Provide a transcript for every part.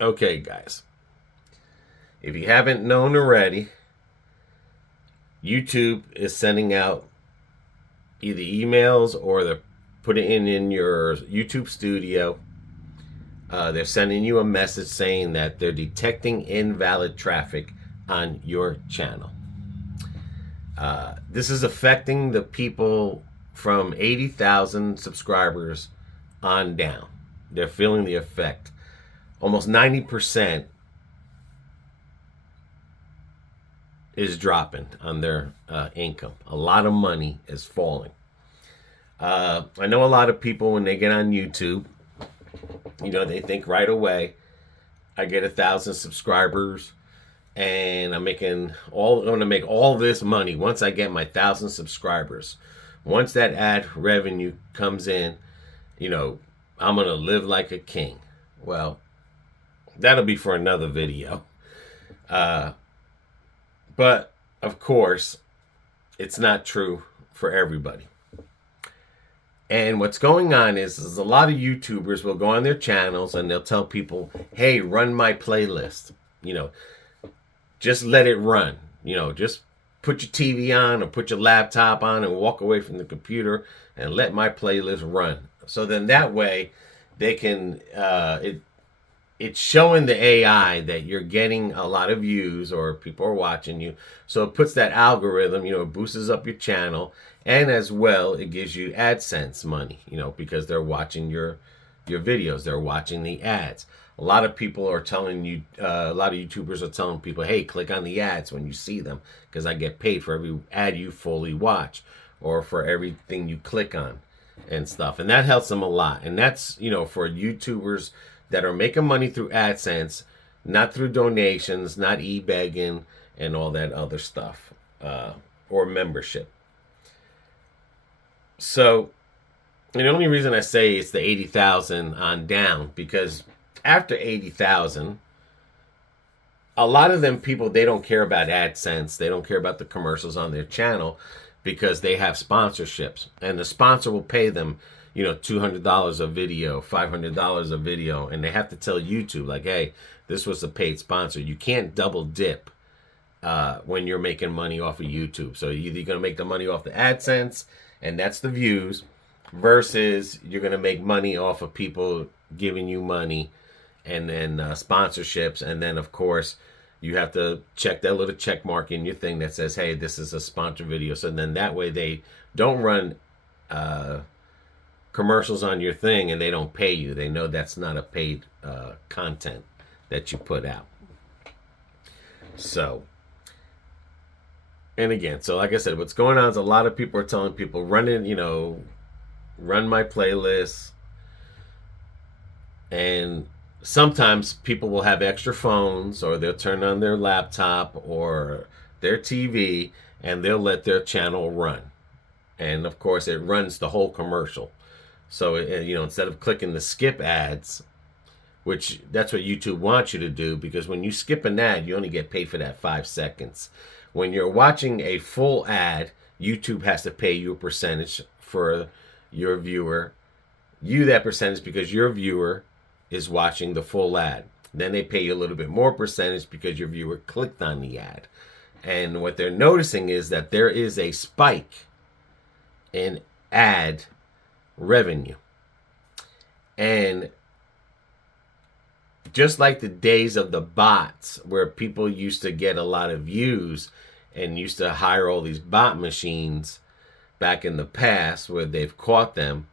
Okay, guys. If you haven't known already, YouTube is sending out either emails or they're putting it in your YouTube studio. They're sending you a message saying that they're detecting invalid traffic on your channel. This is affecting the people from 80,000 subscribers on down. They're feeling the effect. Almost 90% is dropping on their income. A lot of money is falling. I know a lot of people, when they get on YouTube, they think right away, I get 1,000 subscribers and I'm going to make all this money once I get my 1,000 subscribers. Once that ad revenue comes in, I'm going to live like a king. Well, that'll be for another video. But of course, it's not true for everybody. And what's going on is a lot of YouTubers will go on their channels and they'll tell people, hey, run my playlist. Just let it run. Just put your TV on or put your laptop on and walk away from the computer and let my playlist run. So then that way they can, it's showing the AI that you're getting a lot of views or people are watching you. So it puts that algorithm, it boosts up your channel. And as well, it gives you AdSense money, because they're watching your videos. They're watching the ads. A lot of people are telling you, a lot of YouTubers are telling people, hey, click on the ads when you see them because I get paid for every ad you fully watch or for everything you click on and stuff. And that helps them a lot. And that's, for YouTubers that are making money through AdSense, not through donations, not e-begging and all that other stuff, or membership. So, the only reason I say it's the 80,000 on down, because after 80,000, a lot of them people, they don't care about AdSense. They don't care about the commercials on their channel because they have sponsorships. And the sponsor will pay them, $200 a video, $500 a video. And they have to tell YouTube, like, hey, this was a paid sponsor. You can't double dip when you're making money off of YouTube. So you're either going to make the money off the AdSense, and that's the views, versus you're going to make money off of people giving you money and then sponsorships. And then, of course, you have to check that little check mark in your thing that says, hey, this is a sponsored video. So then that way they don't run commercials on your thing and they don't pay you. They know that's not a paid content that you put out. So, and again, so like I said, what's going on is a lot of people are telling people, run my playlist. And sometimes people will have extra phones or they'll turn on their laptop or their TV and they'll let their channel run. And of course, it runs the whole commercial. So, instead of clicking the skip ads, which that's what YouTube wants you to do, because when you skip an ad, you only get paid for that 5 seconds. When you're watching a full ad, YouTube has to pay you a percentage for your viewer. That percentage because your viewer is watching the full ad. Then they pay you a little bit more percentage because your viewer clicked on the ad. And what they're noticing is that there is a spike in ad revenue. And just like the days of the bots where people used to get a lot of views and used to hire all these bot machines back in the past where they've caught them,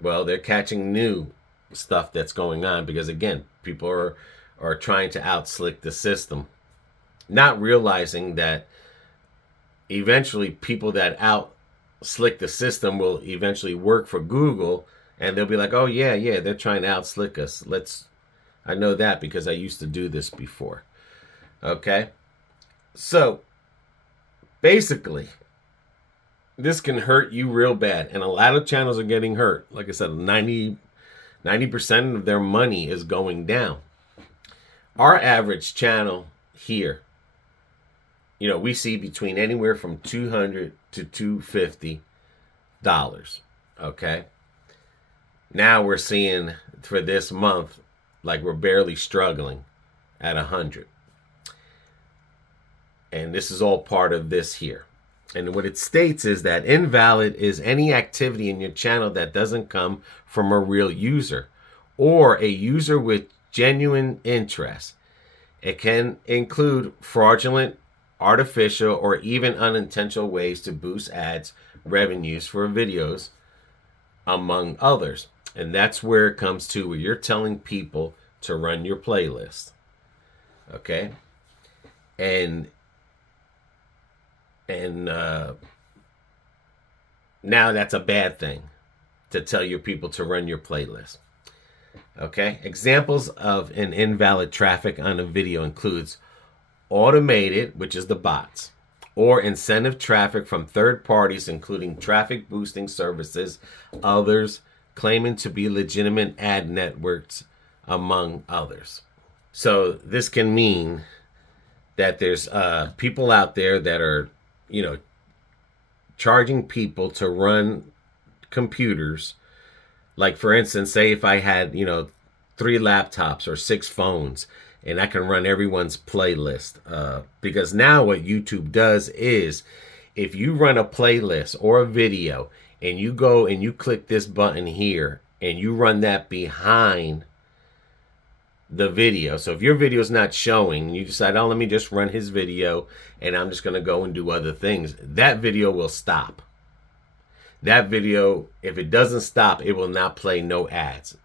well, they're catching new stuff that's going on because, again, people are trying to outslick the system, not realizing that eventually people that outslick the system will eventually work for Google, and they'll be like, oh, yeah, they're trying to outslick us. I know that because I used to do this before. Okay? So, basically, this can hurt you real bad. And a lot of channels are getting hurt. Like I said, 90% of their money is going down. Our average channel here, we see between anywhere from $200 to $250. Okay? Now we're seeing for this month, like we're barely struggling at 100. And this is all part of this here. And what it states is that invalid is any activity in your channel that doesn't come from a real user or a user with genuine interest. It can include fraudulent, artificial, or even unintentional ways to boost ads revenues for videos, among others. And that's where it comes to where you're telling people to run your playlist. Okay? And now that's a bad thing to tell your people to run your playlist. Okay? Examples of an invalid traffic on a video includes automated, which is the bots, or incentive traffic from third parties, including traffic boosting services, others claiming to be legitimate ad networks, among others. So this can mean that there's people out there that are, charging people to run computers. Like, for instance, say if I had, 3 laptops or 6 phones, and I can run everyone's playlist. Because now what YouTube does is, if you run a playlist or a video, and you go and you click this button here, and you run that behind the video. So if your video is not showing, you decide, oh, let me just run his video, and I'm just going to go and do other things. That video will stop. That video, if it doesn't stop, it will not play no ads.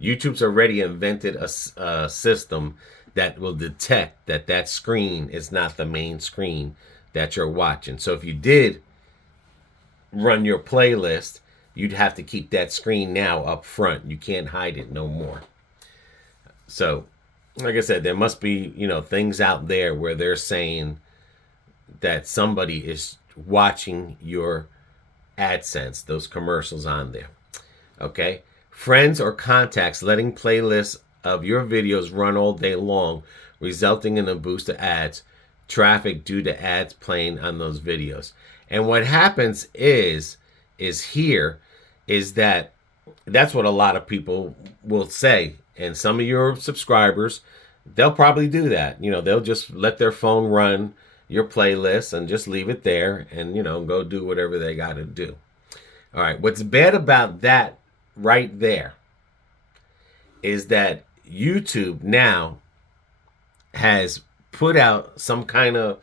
YouTube's already invented a system that will detect that that screen is not the main screen that you're watching. So if you did run your playlist, you'd have to keep that screen now up front. You can't hide it no more. So, like I said, there must be, things out there where they're saying that somebody is watching your AdSense, those commercials on there. Okay? Friends or contacts letting playlists of your videos run all day long, resulting in a boost of ads, traffic due to ads playing on those videos. And what happens is that that's what a lot of people will say. And some of your subscribers, they'll probably do that. They'll just let their phone run your playlist and just leave it there and, go do whatever they got to do. All right. What's bad about that right there is that YouTube now has put out some kind of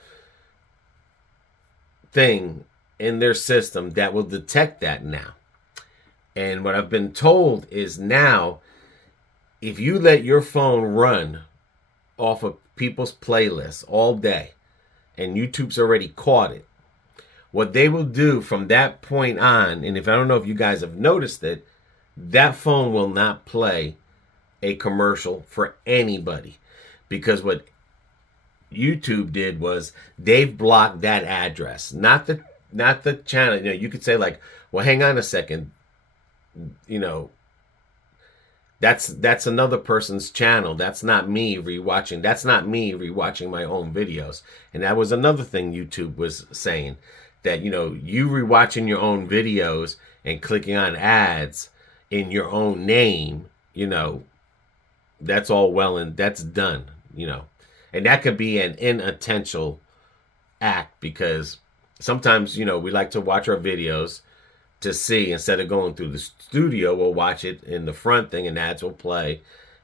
thing in their system that will detect that now. And what I've been told is now, if you let your phone run off of people's playlists all day, and YouTube's already caught it, what they will do from that point on, and if I don't know if you guys have noticed it, that phone will not play a commercial for anybody. Because what YouTube did was they've blocked that address, not the channel. You could say like, well, hang on a second, That's another person's channel. That's not me rewatching. That's not me rewatching my own videos. And that was another thing YouTube was saying, that, you rewatching your own videos and clicking on ads in your own name, that's all well and that's done, And that could be an inattentional act, because sometimes, we like to watch our videos to see, instead of going through the studio, we'll watch it in the front thing and ads will play.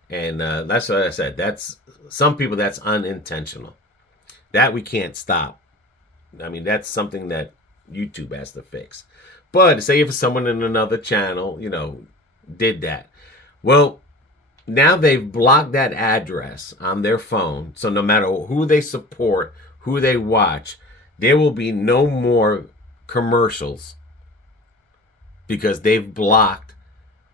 And that's what I said. That's some people, that's unintentional. That we can't stop. I mean, that's something that YouTube has to fix. But say if someone in another channel, did that. Well, now they've blocked that address on their phone. So no matter who they support, who they watch, there will be no more commercials, because they've blocked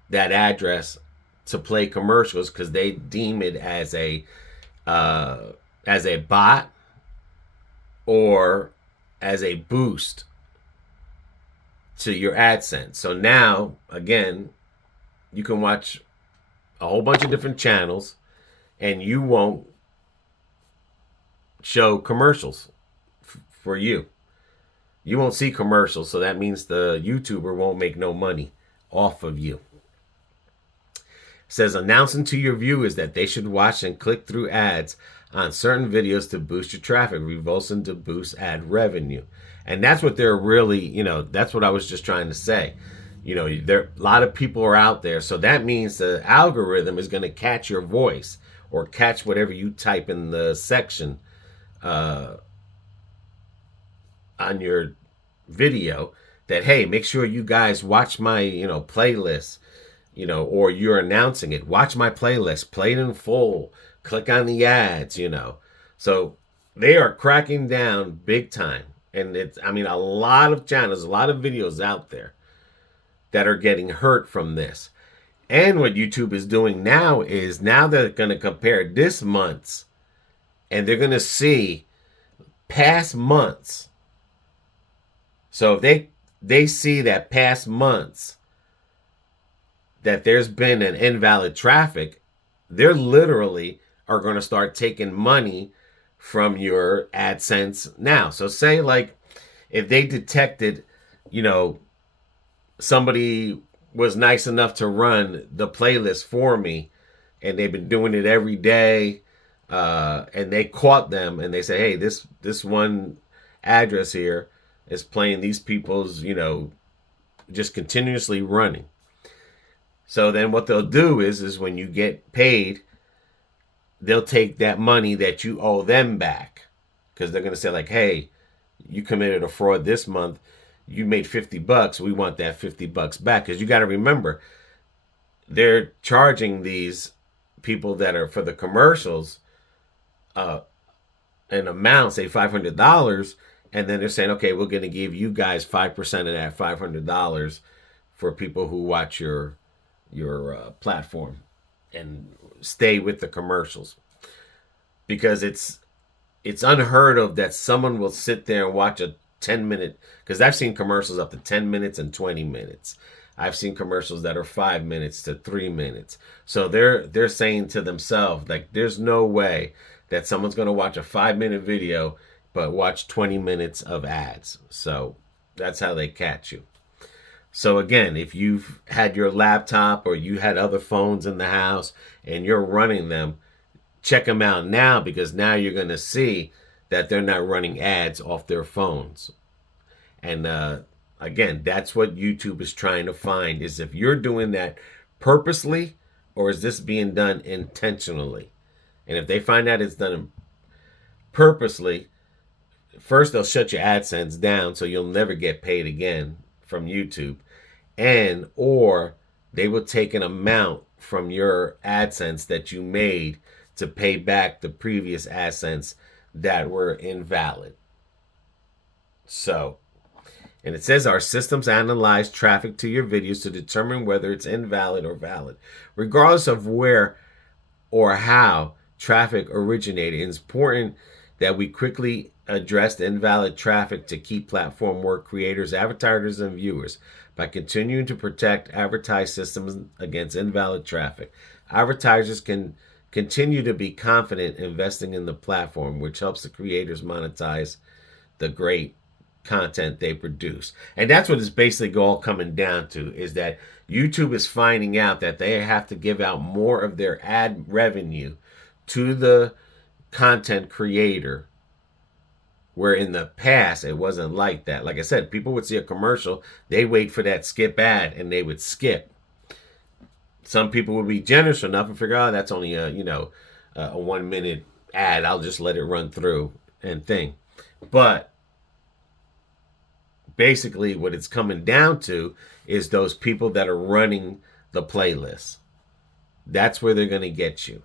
that address to play commercials, because they deem it as a bot or as a boost to your AdSense. So now, again, you can watch a whole bunch of different channels and you won't show commercials for you. You won't see commercials, so that means the YouTuber won't make no money off of you. says announcing to your viewers that they should watch and click through ads on certain videos to boost your traffic, revolting to boost ad revenue. And that's what they're really, that's what I was just trying to say. There a lot of people are out there, so that means the algorithm is going to catch your voice or catch whatever you type in the section on your video, that hey, make sure you guys watch my playlist, or you're announcing it, watch my playlist, play it in full, click on the ads, so they are cracking down big time. And a lot of channels, a lot of videos out there that are getting hurt from this. And what YouTube is doing now is they're going to compare this month's, and they're going to see past months. So if they see that past months that there's been an invalid traffic, they're literally are going to start taking money from your AdSense now. So say like if they detected, somebody was nice enough to run the playlist for me, and they've been doing it every day, and they caught them and they say, hey, this one address here is playing these people's, just continuously running. So then what they'll do is when you get paid, they'll take that money that you owe them back, because they're going to say like, hey, you committed a fraud this month. You made $50. We want that $50 back. Because you got to remember, they're charging these people that are for the commercials an amount, say $500, and then they're saying, okay, we're going to give you guys 5% of that $500 for people who watch your platform and stay with the commercials. Because it's unheard of that someone will sit there and watch a 10-minute, because I've seen commercials up to 10 minutes and 20 minutes. I've seen commercials that are 5 minutes to 3 minutes. So they're saying to themselves, like, there's no way that someone's going to watch a 5-minute video but watch 20 minutes of ads. So that's how they catch you. So again, if you've had your laptop or you had other phones in the house and you're running them, check them out now, because now you're going to see that they're not running ads off their phones. And again, that's what YouTube is trying to find, is if you're doing that purposely or is this being done intentionally. And if they find out it's done purposely, first they'll shut your AdSense down, so you'll never get paid again from YouTube. And or they will take an amount from your AdSense that you made to pay back the previous AdSense that were invalid. So, and it says our systems analyze traffic to your videos to determine whether it's invalid or valid. Regardless of where or how traffic originated, it's important that we quickly address the invalid traffic to keep platform work creators, advertisers, and viewers. By continuing to protect advertised systems against invalid traffic, advertisers can continue to be confident investing in the platform, which helps the creators monetize the great content they produce. And that's what it's basically all coming down to, is that YouTube is finding out that they have to give out more of their ad revenue to the content creator, where in the past it wasn't like that. Like I said, people would see a commercial, they wait for that skip ad and they would skip. Some people would be generous enough and figure, oh, that's only a 1 minute ad, I'll just let it run through and thing. But basically what it's coming down to is those people that are running the playlist. That's where they're going to get you.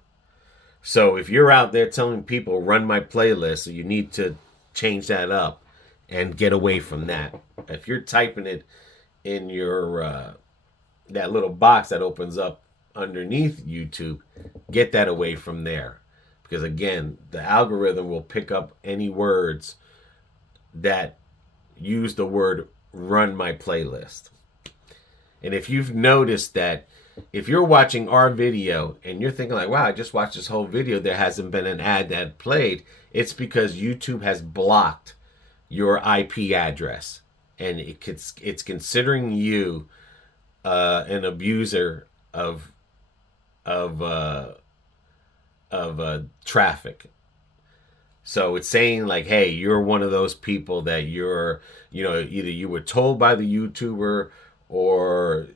So if you're out there telling people run my playlist, you need to change that up and get away from that. If you're typing it in your that little box that opens up underneath YouTube, get that away from there, because again, the algorithm will pick up any words that use the word run my playlist. And if you've noticed that if you're watching our video and you're thinking like, wow, I just watched this whole video, there hasn't been an ad that played, it's because YouTube has blocked your IP address, and it's considering you an abuser of of traffic. So it's saying like, hey, you're one of those people that you're, either you were told by the YouTuber, or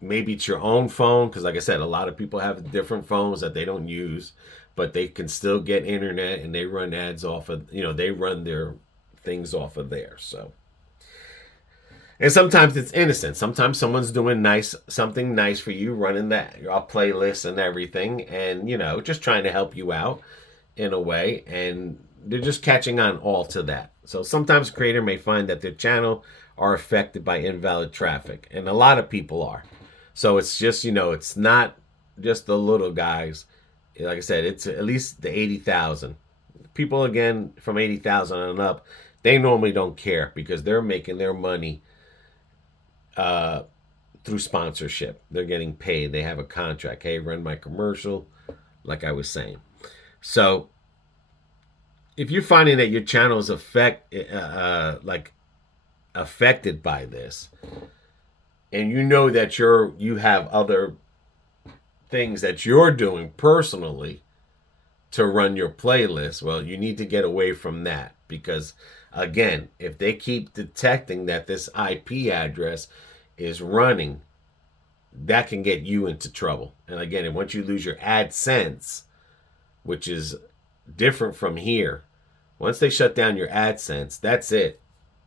maybe it's your own phone. Because like I said, a lot of people have different phones that they don't use, but they can still get internet, and they run ads off of, they run their things off of there. So, and sometimes it's innocent. Sometimes someone's doing something nice for you, running a playlist and everything, and just trying to help you out in a way, and they're just catching on all to that. So sometimes a creator may find that their channel are affected by invalid traffic, and a lot of people are. So it's just, it's not just the little guys. Like I said, it's at least the 80,000 people. Again, from 80,000 and up, they normally don't care, because they're making their money through sponsorship. They're getting paid. They have a contract. Hey, run my commercial, like I was saying. So if you're finding that your channel is affected by this, and that you have other things that you're doing personally to run your playlist, well, you need to get away from that. Because again, if they keep detecting that this IP address is running, that can get you into trouble. And again, and once you lose your AdSense, which is different from here, once they shut down your AdSense, that's it.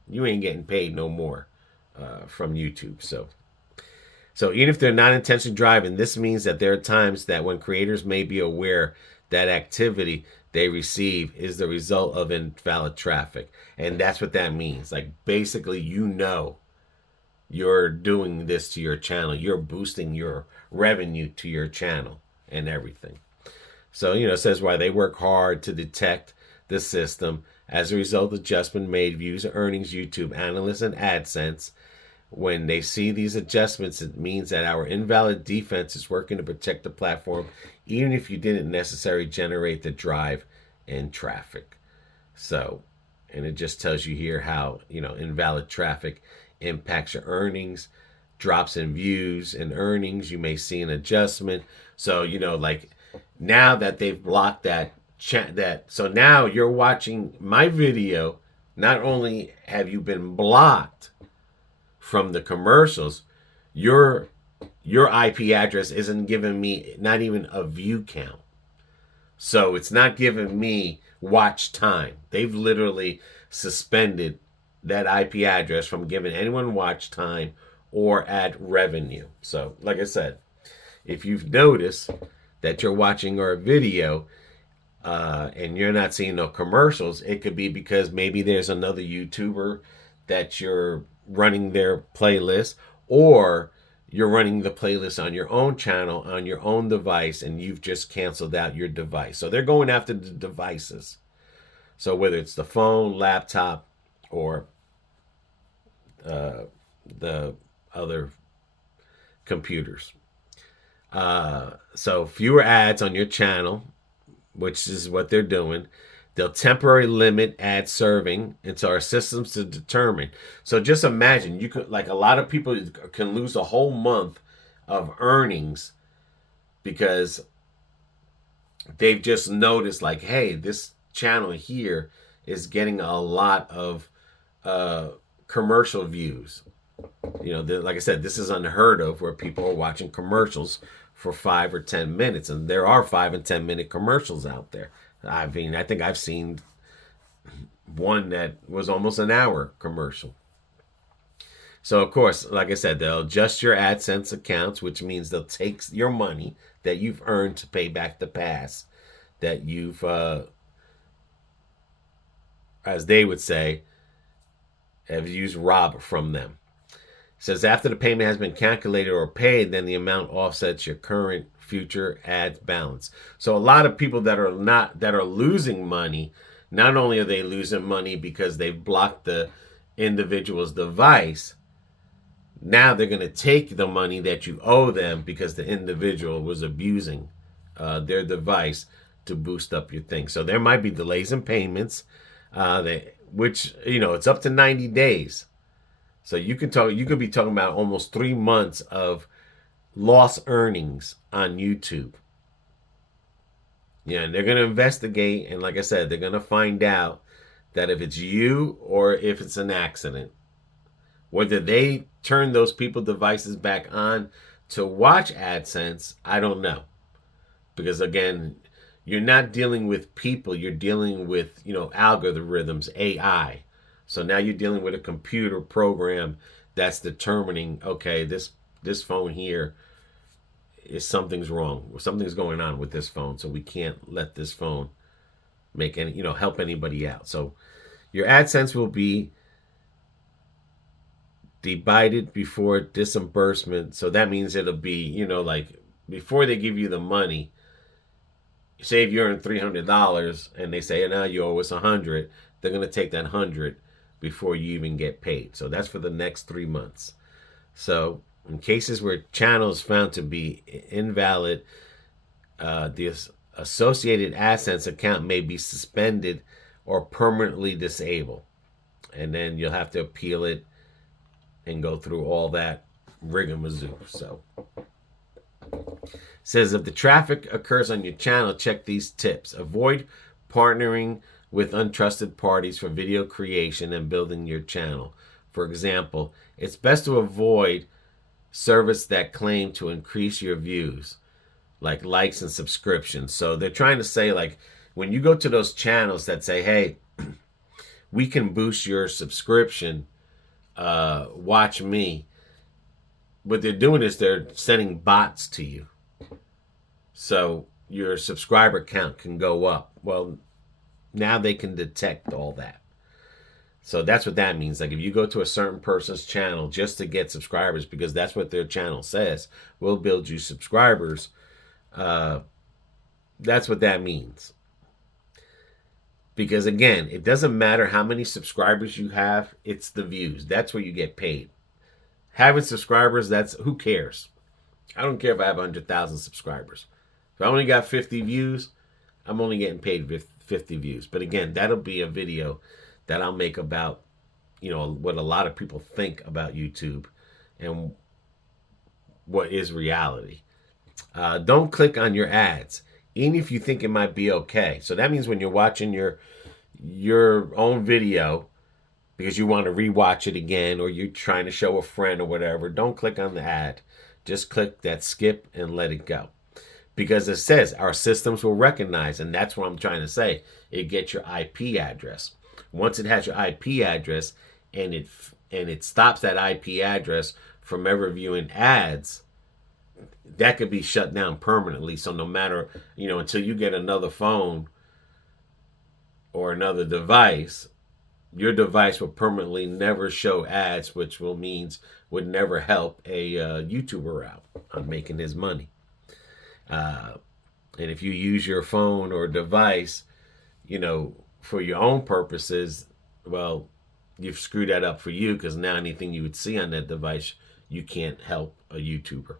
You ain't getting paid no more from YouTube. So even if they're not intentionally driving, this means that there are times that when creators may be aware that activity they receive is the result of invalid traffic. And that's what that means. Like, basically, you're doing this to your channel. You're boosting your revenue to your channel and everything. So, it says why they work hard to detect the system. As a result, adjustment made views, earnings, YouTube analysts, and AdSense. When they see these adjustments, it means that our invalid defense is working to protect the platform, even if you didn't necessarily generate the drive and traffic. So, and it just tells you here how, invalid traffic impacts your earnings, drops in views and earnings. You may see an adjustment. So, like now that they've blocked that, so now you're watching my video. Not only have you been blocked from the commercials, your IP address isn't giving me not even a view count. So it's not giving me watch time. They've literally suspended that IP address from giving anyone watch time or ad revenue. So like I said, if you've noticed that you're watching our video and you're not seeing no commercials, it could be because maybe there's another YouTuber that you're running their playlist, or you're running the playlist on your own channel, on your own device, and you've just canceled out your device. So they're going after the devices. So whether it's the phone, laptop, or the other computers. So fewer ads on your channel, which is what they're doing. They'll temporarily limit ad serving into our systems to determine. So just imagine, you could, like, a lot of people can lose a whole month of earnings because they've just noticed, like, hey, this channel here is getting a lot of commercial views. Like I said, this is unheard of, where people are watching commercials for 5 or 10 minutes, and there are 5 and 10 minute commercials out there. I mean, I think I've seen one that was almost an hour commercial. So, of course, like I said, they'll adjust your AdSense accounts, which means they'll take your money that you've earned to pay back the past that you've, as they would say, have used rob from them. It says after the payment has been calculated or paid, then the amount offsets your current future ad balance. So a lot of people that are losing money, not only are they losing money because they've blocked the individual's device, now they're going to take the money that you owe them because the individual was abusing their device to boost up your thing. So there might be delays in payments, which, it's up to 90 days. So you could be talking about almost 3 months of lost earnings on YouTube. Yeah, and they're going to investigate, and like I said, they're going to find out that if it's you or if it's an accident. Whether they turn those people devices back on to watch AdSense, I don't know. Because again, you're not dealing with people, you're dealing with, algorithms, AI. So now you're dealing with a computer program that's determining, okay, this phone here is something's wrong. Something's going on with this phone, so we can't let this phone make any, help anybody out. So your AdSense will be debited before disbursement. So that means it'll be, like before they give you the money, say if you earn $300 and they say, now you owe us $100, they're going to take that $100 before you even get paid. So that's for the next 3 months. So in cases where channel is found to be invalid, the associated AdSense account may be suspended or permanently disabled. And then you'll have to appeal it and go through all that rigmarole. So says if the traffic occurs on your channel, check these tips. Avoid partnering with untrusted parties for video creation and building your channel. For example, it's best to avoid service that claim to increase your views, like likes and subscriptions. So they're trying to say, like, when you go to those channels that say, hey, we can boost your subscription, watch me, what they're doing is they're sending bots to you. So your subscriber count can go up. Well, now they can detect all that. So that's what that means. Like if you go to a certain person's channel just to get subscribers, because that's what their channel says, we'll build you subscribers. That's what that means. Because again, it doesn't matter how many subscribers you have, it's the views. That's where you get paid. Having subscribers, that's who cares? I don't care if I have 100,000 subscribers. If I only got 50 views, I'm only getting paid 50 views. But again, that'll be a video that I'll make about, what a lot of people think about YouTube and what is reality. Don't click on your ads, even if you think it might be okay. So that means when you're watching your own video because you want to rewatch it again, or you're trying to show a friend or whatever, don't click on the ad. Just click that skip and let it go. Because it says our systems will recognize, and that's what I'm trying to say, it gets your IP address. Once it has your IP address and it stops that IP address from ever viewing ads, that could be shut down permanently. So no matter, until you get another phone or another device, your device will permanently never show ads, which would never help a YouTuber out on making his money. And if you use your phone or device, for your own purposes, well, you've screwed that up for you, because now anything you would see on that device, you can't help a YouTuber.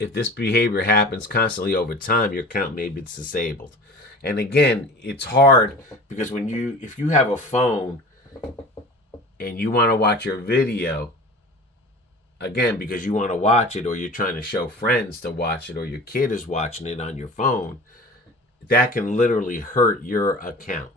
If this behavior happens constantly over time, your account may be disabled. And again, it's hard because if you have a phone and you want to watch your video, again, because you want to watch it, or you're trying to show friends to watch it, or your kid is watching it on your phone, that can literally hurt your account.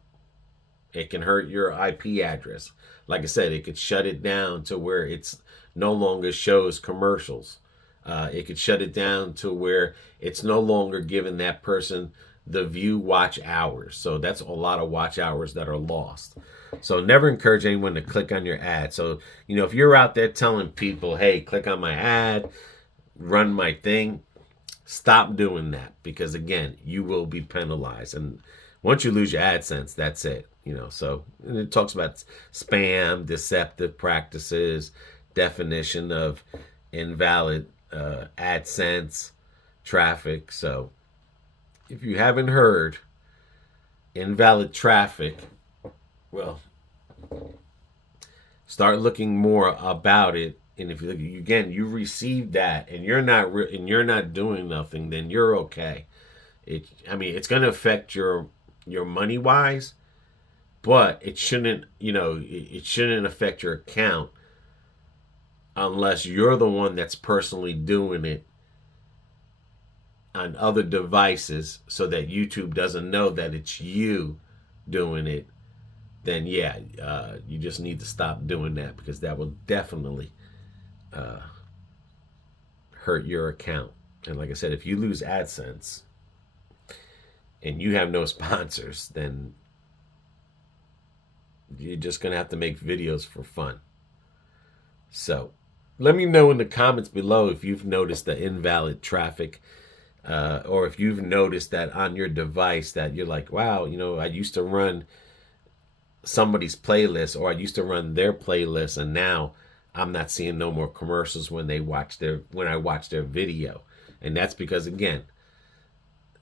It can hurt your IP address. Like I said, it could shut it down to where it's no longer shows commercials. It could shut it down to where it's no longer giving that person the view watch hours. So that's a lot of watch hours that are lost. So never encourage anyone to click on your ad. So, if you're out there telling people, hey, click on my ad, run my thing, stop doing that, because again, you will be penalized. And once you lose your AdSense, that's it. So and it talks about spam, deceptive practices, definition of invalid AdSense traffic. So if you haven't heard invalid traffic, well, start looking more about it. And if you received that and you're not doing nothing, then you're okay. It's going to affect your money wise, but it shouldn't affect your account unless you're the one that's personally doing it on other devices so that YouTube doesn't know that it's you doing it, then yeah, you just need to stop doing that, because that will definitely hurt your account. And like I said, if you lose AdSense and you have no sponsors, then you're just going to have to make videos for fun. So let me know in the comments below if you've noticed the invalid traffic, or if you've noticed that on your device that you're like, wow, I used to run somebody's playlist, or I used to run their playlist, and now I'm not seeing no more commercials when I watch their video. And that's because, again,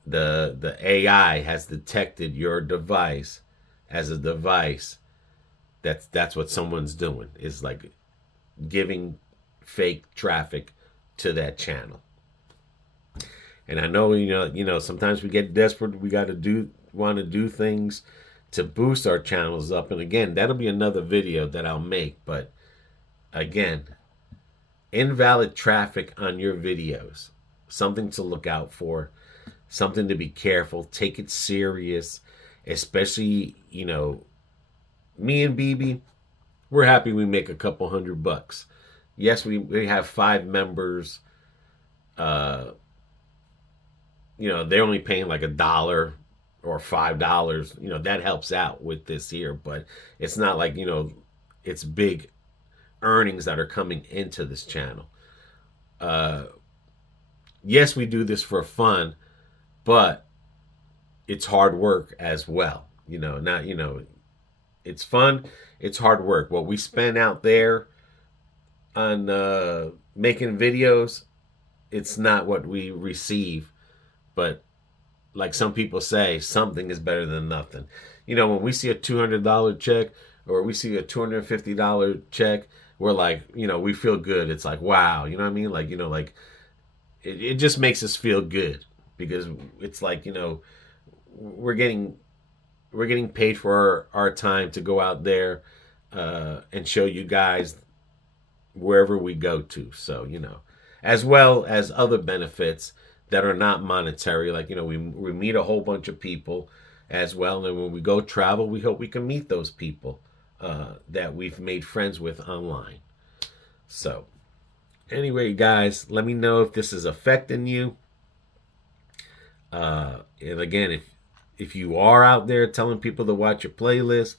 the AI has detected your device as a device that's what someone's doing, is like giving fake traffic to that channel. And I know, sometimes we get desperate. We want to do things to boost our channels up. And again, that'll be another video that I'll make. But again, invalid traffic on your videos, something to look out for, something to be careful. Take it serious, especially, me and BB, we're happy we make a couple $100. Yes, we have 5 members. They're only paying like $1 or $5. That helps out with this here, but it's not like, it's big earnings that are coming into this channel. Yes, we do this for fun, but it's hard work as well. It's fun, it's hard work. What we spend out there on making videos, it's not what we receive. But like some people say, something is better than nothing. When we see a $200 check, or we see a $250 check, we're like, we feel good. It's like, wow, you know what I mean? Like, it just makes us feel good, because it's like, we're getting paid for our time to go out there and show you guys wherever we go to. So, as well as other benefits that are not monetary. Like, we meet a whole bunch of people as well. And when we go travel, we hope we can meet those people that we've made friends with online. So anyway, guys, let me know if this is affecting you. And again, if you are out there telling people to watch your playlist,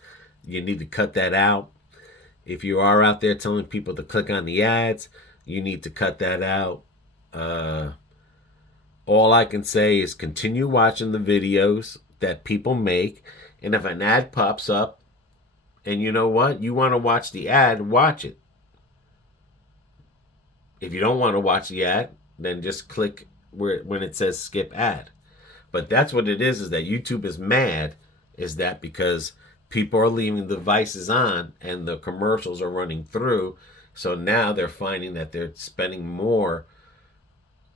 you need to cut that out. If you are out there telling people to click on the ads, you need to cut that out. All I can say is continue watching the videos that people make. And if an ad pops up and you know what, you want to watch the ad, watch it. If you don't want to watch the ad, then just click when it says skip ad. But that's what it is that YouTube is mad, is that because people are leaving devices on and the commercials are running through. So now they're finding that they're spending more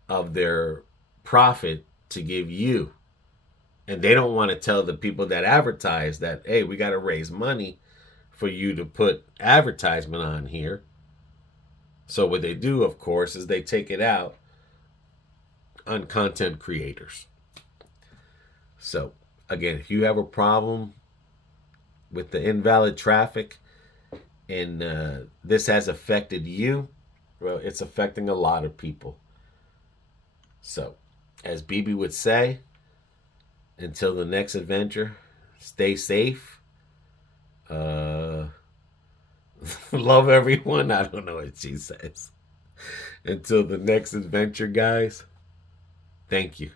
of their profit to give you. And they don't want to tell the people that advertise that, hey, we got to raise money for you to put advertisement on here. So what they do, of course, is they take it out on content creators. So again, if you have a problem with the invalid traffic and this has affected you, well, it's affecting a lot of people. So as BB would say, until the next adventure, stay safe. Love everyone. I don't know what she says. Until the next adventure, guys. Thank you.